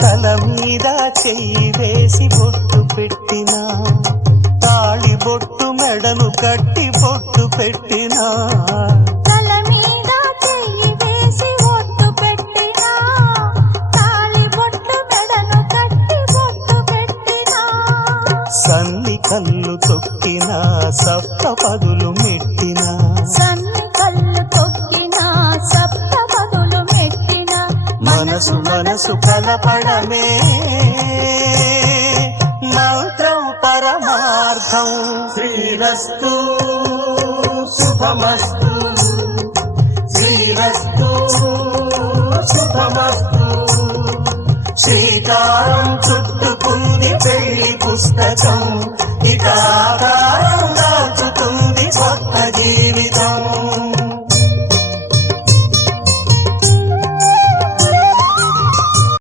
తల మీద చెయ్యి వేసి బొట్టు పెట్టినా, తాళి బొట్టు మెడను కట్టి బొట్టు పెట్టినా, తల మీద చెయ్యి వేసి బొట్టు పెట్టినా, తాళి బొట్టు మెడను కట్టి బొట్టు పెట్టినా, సన్ని కళ్ళు తొక్కినా సప్త పదులు మెట్టినా, సన్ని కళ్ళు తొక్కినా సప్త పదులు మెట్టినా, మనసు మనసు కలపడమే మంత్రం పరమార్థం. శ్రీరస్తు శుభమస్తు, శ్రీరస్తు శుభమస్తు. శ్రీకారం చుట్టుకుంది పెళ్లి పుస్తకం, ఇక ఆకారం దాచుతుంది కొత్త జీవితం.